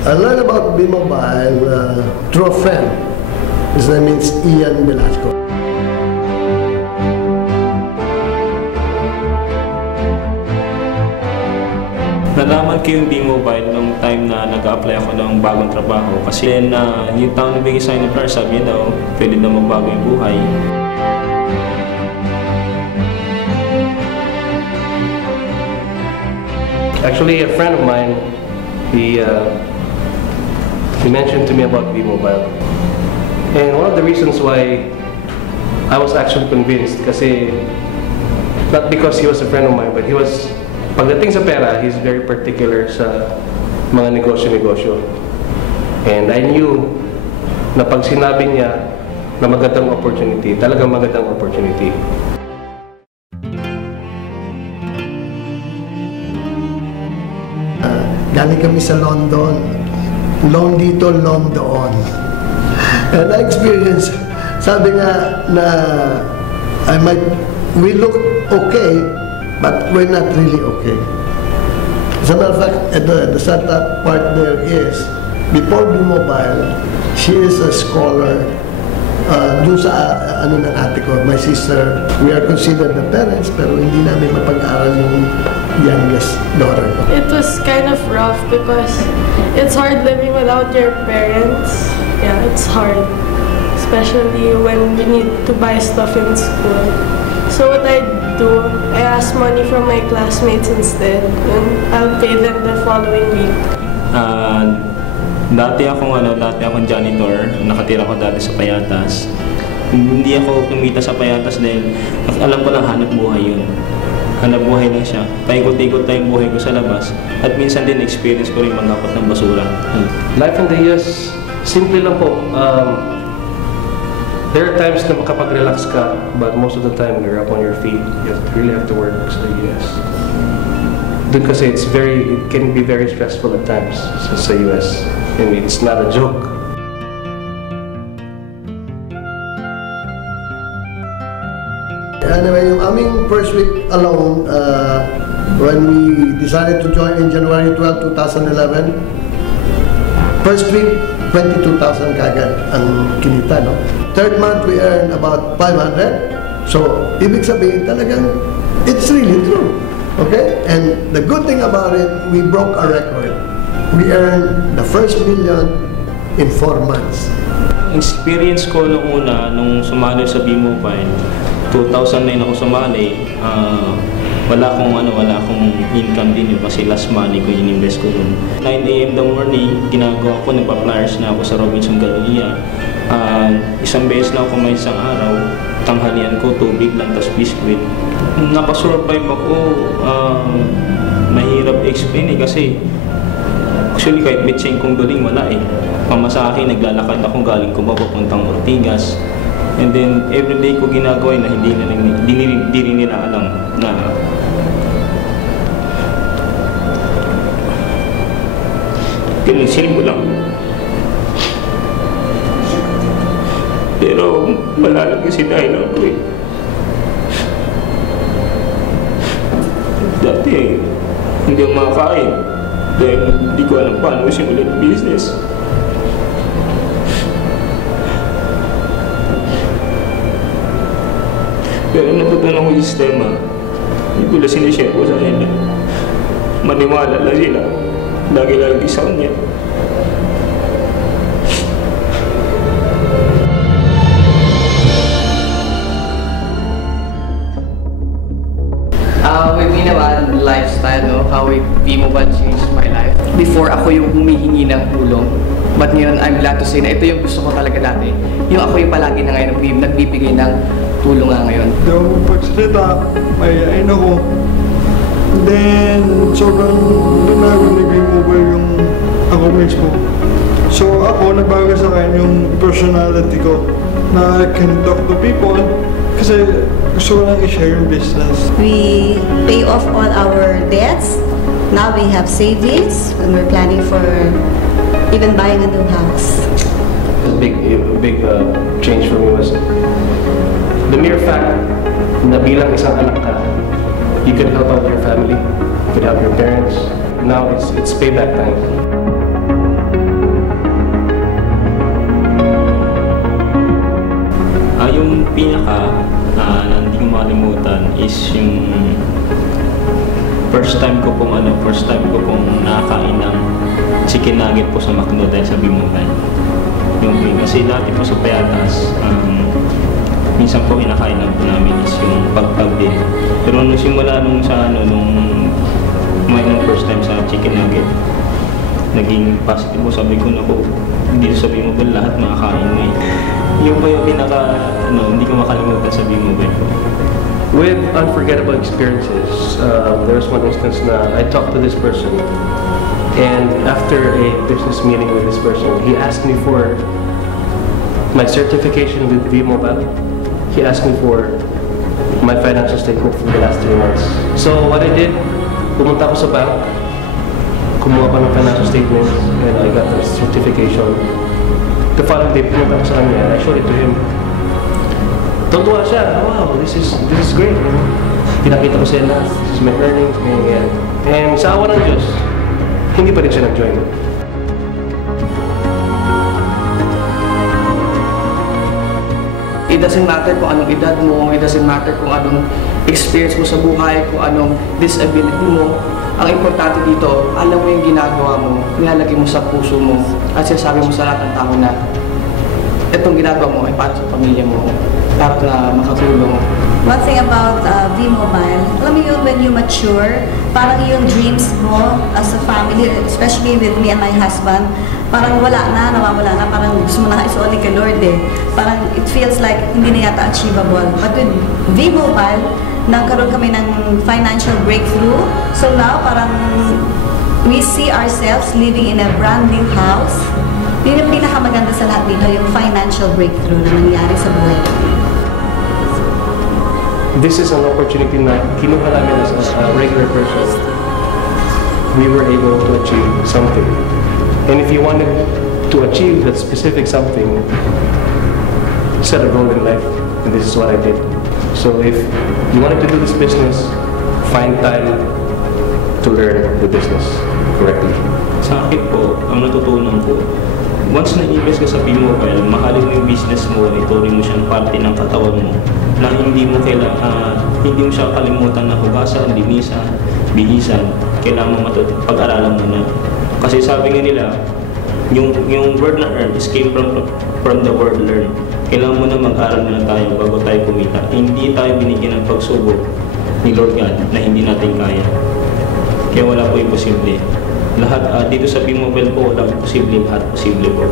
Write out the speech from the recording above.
I learned about B-Mobile through a friend. His name is Ian Velasco. Nalaman ko yung B-Mobile nung time na nag-apply ako ng bagong trabaho. Kasi yung tao na bigay sa akin ng flyer, sabi niya daw, pwede na magbago yung buhay. Actually, a friend of mine, he mentioned to me about B-Mobile. And one of the reasons why I was actually convinced, kasi not because he was a friend of mine, but he was, pagdating sa pera, he's very particular sa mga negosyo-negosyo. And I knew na pag sinabi niya na magandang opportunity, talagang magandang opportunity. Galing kami sa London. Long dito, long doon. And I experienced, sabi nga na we look okay, but we're not really okay. As a matter of fact, the sad part there is, before B-Mobile, she is a scholar. Doon sa ng ate ko, my sister, we are considered the parents, pero hindi namin mapag-aral yung youngest daughter ko. It was kind of rough because it's hard living without your parents. Yeah, it's hard, especially when you need to buy stuff in school. So what I do, I ask money from my classmates instead, and I'll pay them the following week. Dati akong janitor, nakatira ko dati sa Payatas. Hindi ako kumita sa Payatas dahil alam ko lang hanap buhay yun. Hanap buhay lang siya. Paikot-ikot na yung buhay ko sa labas. At minsan din experience ko rin magkakot ng basura. Life in the US, simple lang po. There are times na makapag-relax ka, but most of the time you're up on your feet. You really have to work sa US. Doon kasi it can be very stressful at times sa US. And it's not a joke. Anyway, yung aming first week alone, when we decided to join in January 12, 2011, first week, 22,000 kagad ang kinita, no? Third month, we earned about 500. So, ibig sabihin talagang, it's really true. Okay? And the good thing about it, we broke a record. We earned the first million in 4 months. Experience ko nung una, nung sumali sa B-Mobile, 2009 ako sumali, wala akong income din yun kasi last money ko ininvest ko dun. 9 AM the morning, ginagawa ko, nagpa-flyers na ako sa Robinson Galleria. Isang beses na ako may isang araw, tanghalian ko, tubig lang, tas biscuit. Nakasurvive ako, mahirap explain kasi actually kahit bitseng kong galing wala eh. Pamasahe, naglalakad ako galing ko papuntang Ortigas. And then everyday ko ginagawa na hindi rin nila alam na kinonsil mo lang. Pero malalag kasi dahilan ko eh. Dati hindi ako makakain dahil hindi ko alam paano simulan yung business. Pero natutunan ko yung sistema, hindi ko lang sinishare ko sa kanila. Maniwala lang sila, lagi-lagi sa kanya. With B-Mobile lifestyle, no? How B-Mobile changed my life. Before, ako yung humihingi ng tulong. But ngayon, I'm glad to say na ito yung gusto ko talaga dati. Yung ako yung palagi na ngayon nagbibigay ng tulong nga ngayon. Yung pagsalita, mayayain ako. Then, sobrang lunagon ni B-Mobile yung ako mismo. So ako, nabago sa akin yung personality ko na I can talk to people kasi gusto ko lang i-share yung business. We pay off all our debts. Now we have savings when we're planning for even buying a new house. A big change for me was the mere fact na bilang isang anak ka, you can help out your family, you can help your parents. Now it's payback time. Yung pinaka na hindi ko makalimutan is yung first time ko pong nakakain ng chicken nugget po sa McDo dahil sa B-Mobile. Kasi dati po sa Payatas, minsan po kinakain lang po namin is yung pagpag din. Pero nung simula nung first time sa chicken nugget, naging positive po. Sabi ko na po, dito sa B-Mobile lahat makakain mo eh. Yung po yung hindi ko makalimutan sa B-Mobile ko. With unforgettable experiences, there was one instance na I talked to this person, and after a business meeting with this person, he asked me for my certification with V-Mobile. He asked me for my financial statement for the last 3 months. So what I did, pumunta ako sa bank, kumuha pa ng financial statement, and I got the certification. The following day, pumunta ako sa kanya, and I showed it to him. Tuntua siya, wow, this is great. Pinakita ko siya na, this is my earnings, ganyan. And sa awa ng Diyos, hindi pa rin siya nag-join. It doesn't matter kung anong edad mo, it doesn't matter kung anong experience mo sa buhay, kung anong disability mo. Ang importante dito, alam mo yung ginagawa mo, nilalagay mo sa puso mo, at sinasabi mo sa lahat ng tao na itong ginagawa mo ay para sa pamilya mo, para na makatulong. One thing about V-Mobile, alam mo yun, when you mature, parang yung dreams mo as a family, especially with me and my husband, parang nawawala na, parang gusto mo na isuoli kay Lord eh. Parang it feels like hindi na yata achievable. But with V-Mobile, nagkaroon kami ng financial breakthrough. So now, parang we see ourselves living in a brand new house. Yun yung pinakamaganda sa lahat dito, yung financial breakthrough na nangyari sa buhay. This is an opportunity na kinuha namin as a regular person. We were able to achieve something. And if you wanted to achieve that specific something, set a goal in life. And this is what I did. So if you wanted to do this business, find time to learn the business correctly. Sa akin po, ang natutunan ko, once na-invest ka sa B-Mobile, mahalin mo yung business mo, ituloy mo siyang parte ng katawan mo, na hindi mo siya kalimutan na hugasan, linisan, bihisan, kailangan mo pag-aralan mo na. Kasi sabi nga nila, yung word na earn is came from the word learn. Kailangan mo na mag-aral na tayo bago tayo kumita. Hindi tayo binigyan ng pagsubok ni Lord God na hindi natin kaya. Kaya wala po imposible. Lahat dito sa B-Mobile po, walang posible, lahat posible po.